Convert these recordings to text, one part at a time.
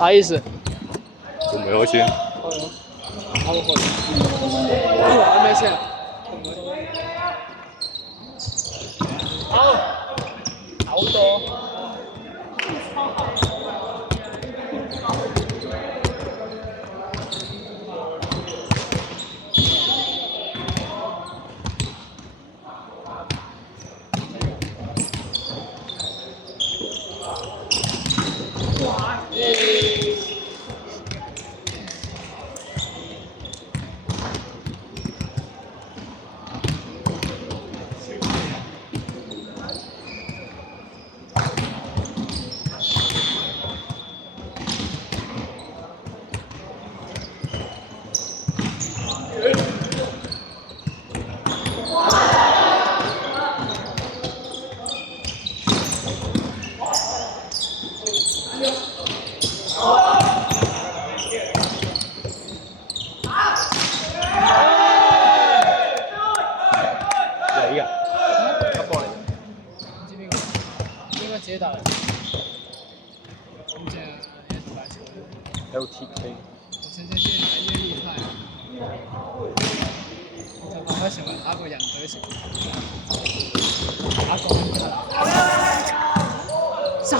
啥意思？仲未開始？啱開。玩咩先？好多。接打。人家也是篮球的。LTK。现在越来越厉害。我才发现打個人隊成。打個人隊。上。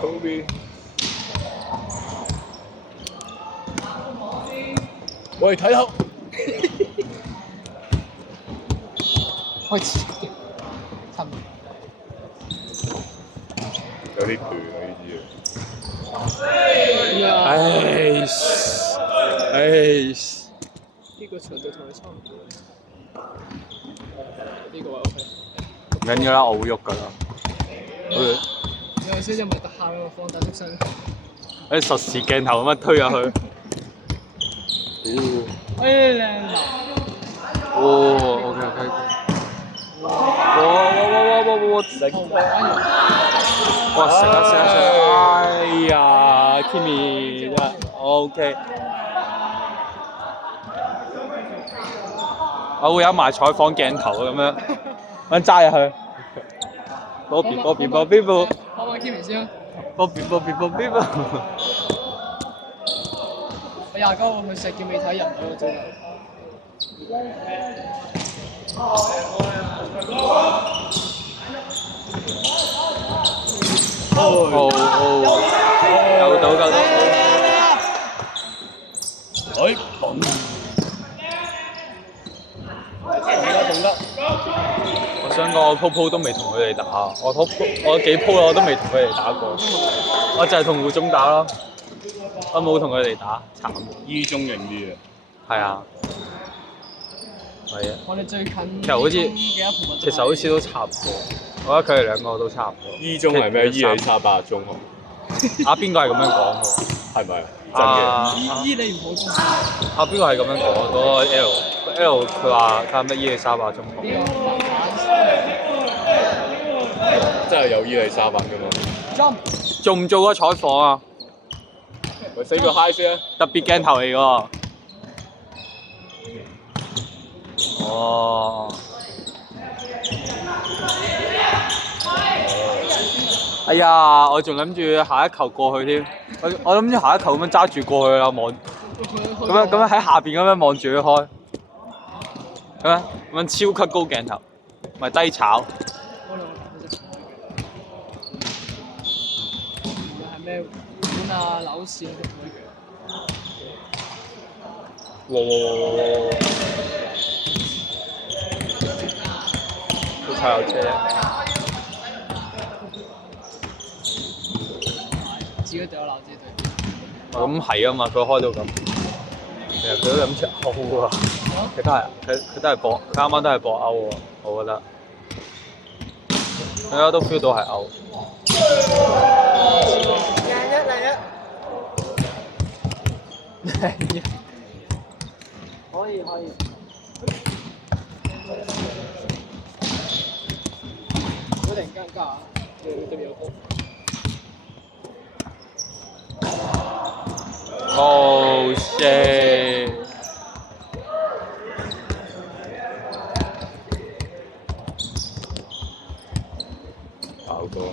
Kobe。喂，睇頭。開始。差唔多。有啲攰啊呢啲嘢。呢個長度同你差唔多。呢個位 OK。唔緊要啦，我會喐㗎啦。有些因為得閒咯，放大縮身。誒實時鏡頭咁樣推下去。靚男。OK。哇！食啊！哎呀 ，Kimi， OK。我會有埋採訪鏡頭咁樣，咁揸入去。Bobby，可唔可以 Kimi 先啊 ？Bobby。我廿九去石硤尾睇人嗰個啫。夠到。懂得。我想講，我鋪都未同佢哋打，我幾鋪我都未同佢哋打過，我就係同胡總打咯，我冇同佢哋打，慘。依中型啲嘅。係啊。係啊。我哋最近。其實好似都差唔多，我覺得佢哋兩個都差唔多。依中係咩？伊利沙伯中啊？邊個係咁樣講喎？係咪？真嘅。伊利唔好中。邊個係咁樣講？嗰個 L 佢話咩伊利沙伯中學？真係有伊利沙伯㗎嘛？做唔做個採訪啊？咪死個 high 先啊！特別鏡頭嚟㗎。哦。哎呀，我仲諗住下一球過去添，我諗住下一球咁樣揸住過去啦，望咁樣喺下邊咁樣望住佢開，咁樣超級高鏡頭，咪低炒。係咩碗啊、扭線嗰啲？都太有車。自己隊友鬧自己隊。咁係啊嘛，佢開到咁，其實佢都諗出歐啊，佢都係搏，佢啱啱都係搏歐喎，我覺得，大家都 feel 到係歐。21。可以。有點尷尬啊，這邊有波。Oh shit！爆多。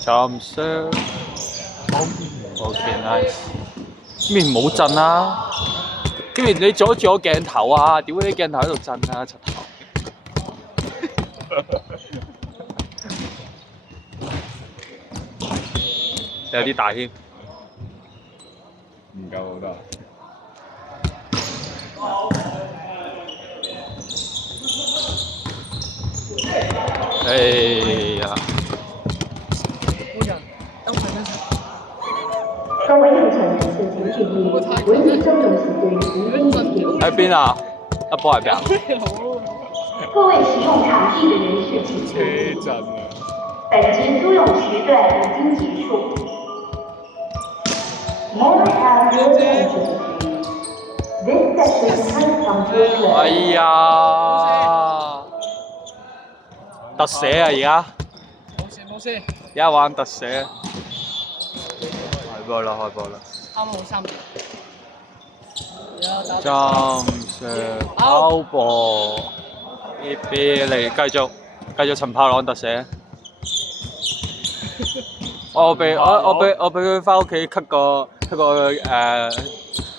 Jump shot。OK nice。面唔好震啦！跟住你阻住我鏡頭啊！屌你鏡頭喺度震啊！柒頭。有啲大添。唔夠好多。哎呀！冇人，等我睇睇。高位入場提示請注意，本節周用時段已經完結。喺邊啊？阿波喺邊啊？各位使用場地的人士請注意，車震啊！本節租用時段已經結束。More have your attention. This session has come to a close. 哎呀！特寫啊！而家冇事，而家玩特寫。開波啦！開波啦！啱好3秒。Jump shot，拋波，B 嚟繼續陳柏朗特寫。我俾佢翻屋企 cut 個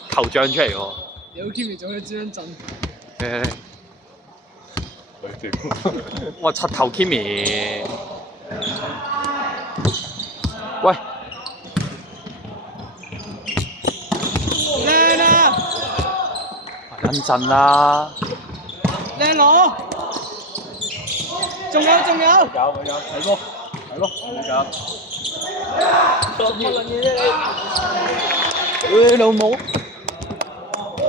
頭像出嚟喎。有 Kimi 做咗張震。我柒頭 Kimi。喂！靚啊！等陣啦。靚佬！仲有，有，睇波，冇搞。做乜撚嘢啫你？你老母！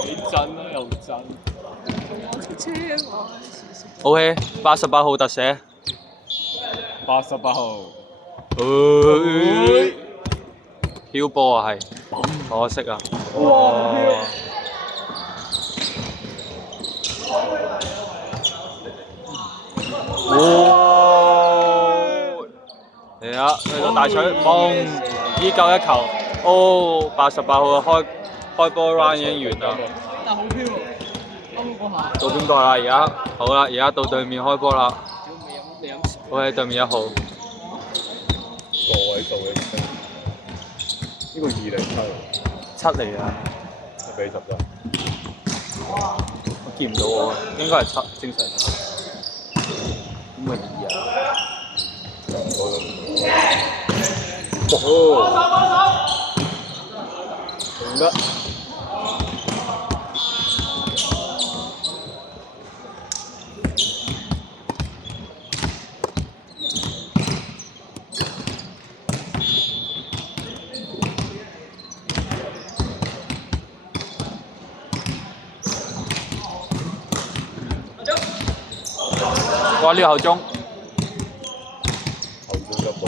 你震啊又震。OK， 88號特寫。88號。飄波啊係，可惜啊。哇！嚟啊！去到大錘，嘣！依舊一球。哦，88號開波 run 已經完啦。但好飄喎，啱啱嗰下。到邊個啦？而家好啦，而家到對面開波啦。屌未飲水。OK，對面1號。個位數嘅聲。呢個207。7嚟啊1比10咋？我見唔到我，應該係7，正常。咁咪2啊？唔得。哇！呢個後中。後中一步。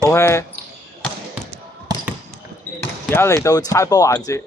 OK，而家嚟到猜波環節。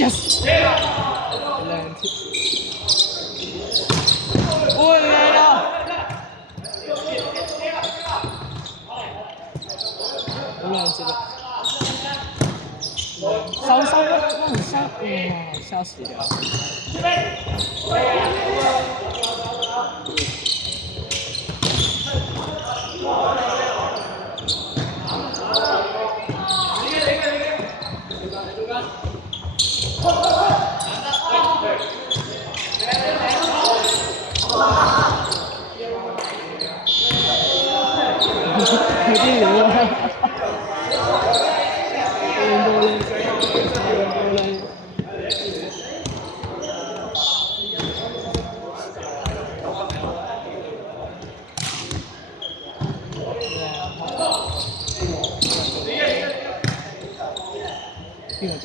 Yes！靚貼，喂嚟啦！好靚接啊！收啦，可能收，哇！嚇死了！有啲料啊！邊個掂？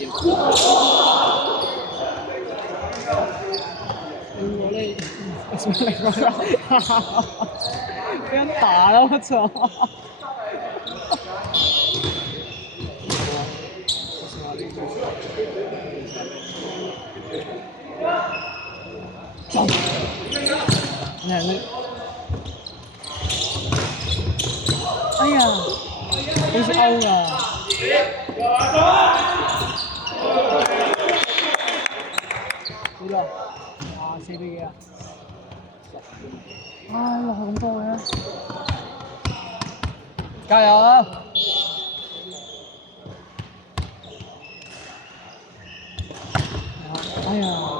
我咧，俾人打啦！我操！你係你，哎呀，好似歐㗎。幾多？哇，4比幾啊？啊，落咁多嘅，加油啊！哎呀！